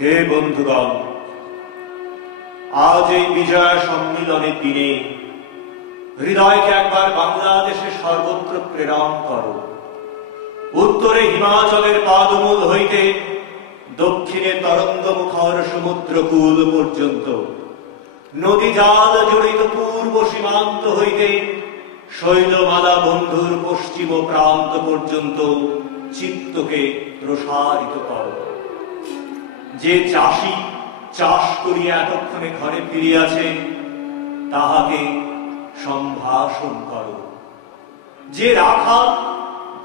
হে বন্ধুগণ, আজ এই বিজয় সম্মিলনের দিনে হৃদয়কে একবার বাংলাদেশের সর্বত্র প্রেরণ করো। উত্তরে হিমাচলের পাদমূল হইতে দক্ষিণে তরঙ্গমুখর সমুদ্রকূল পর্যন্ত, নদী জাল জড়িত পূর্ব সীমান্ত হইতে শৈলমালা বন্ধুর পশ্চিম প্রান্ত পর্যন্ত চিত্তকে প্রসারিত করো। যে চাষী চাষ করিয়া এতক্ষণে ঘরে ফিরিয়াছে তাহাকে সম্ভাষণ করো। যে রাখাল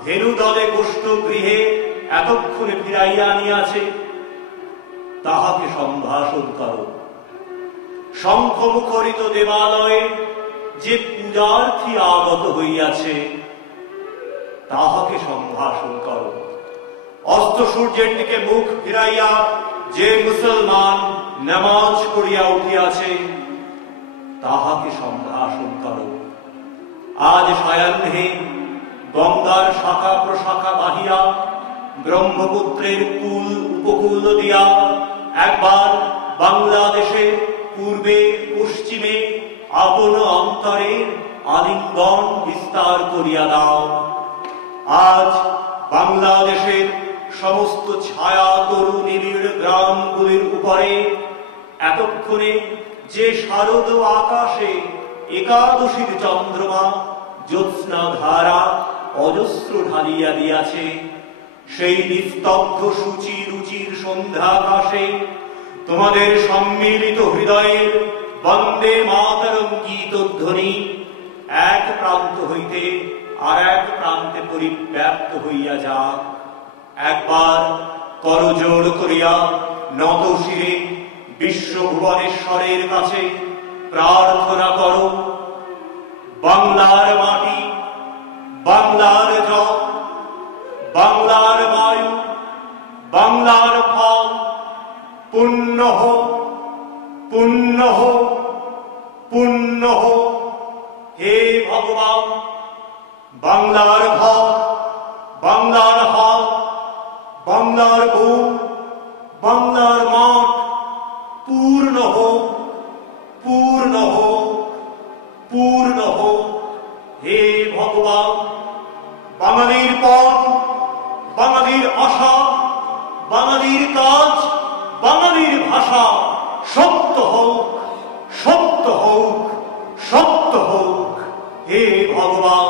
ভেনু দলে গোষ্ঠ গৃহে এতক্ষণে ফিরাইয়া আনিয়াছে তাহাকে সম্ভাষণ করো। শঙ্খ মুখরিত দেবালয়ে যে পূজার্থী আগত হইয়াছে তাহাকে সম্ভাষণ করো। অস্ত সূর্যের দিকে মুখ ফিরাইয়া যে মুসলমান নামাজ পড়িয়া উঠিয়াছে তাহাকে সম্ভাষণ করো। আজ সায়াহ্নে গঙ্গার শাখা প্রশাখা বাহিয়া ব্রহ্মপুত্রের কুল উপকূল দিয়া একবার বাংলাদেশের পূর্বে পশ্চিমে আপন অন্তরের আলিঙ্গন বিস্তার করিয়া দাও। আজ বাংলাদেশের সমস্ত ছায়া তরু নিবিড় গ্রামগুলির উপরে এতক্ষণে যে শারদ আকাশে একাদশীর চন্দ্রমা জ্যোৎস্না ধারা অজস্র ঢালিয়া দিয়াছে, সেই নিস্তব্ধ সূচি রুচির সন্ধ্যাকাশে তোমাদের সম্মিলিত হৃদয়ের বন্দে মাতরম গীতধ্বনি এক প্রান্ত হইতে আর এক প্রান্তে পরিব্যাপ্ত হইয়া যাক। একবার করজোড় করিয়া নত শিরে বিশ্ব ভুবনেশ্বরের কাছে প্রার্থনা করো। বাংলার মাটি, বাংলার জল, বাংলার বায়ু, বাংলার ফল পুণ্য হোক, পুণ্য হোক, পুণ্য হোক। হে ভগবান, বাংলার ঘর, বাংলার হল, বাংলার বন, বাংলার মাঠ পূর্ণ হোক, পূর্ণ হোক, পূর্ণ হোক। হে ভগবান, বাঙালির পণ, বাঙালির আশা, বাঙালির কাজ, বাঙালির ভাষা সত্য হোক, সত্য হোক, সত্য হোক। হে ভগবান,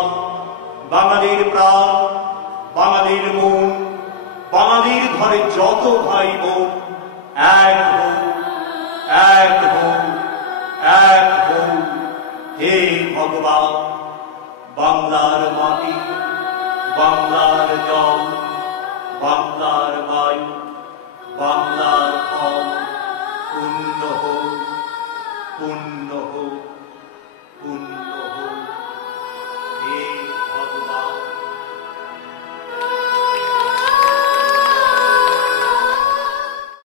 বাঙালির প্রাণ, বাঙালির মন, বাঙালির ঘরে যত ভাই বোন এক হোক, এক হোক, এক হোক। হে ভগবান, বাংলার মাটি, বাংলার জল, বাংলার বায়ু, বাংলার ফল পুণ্য হোক, পুণ্য হোক।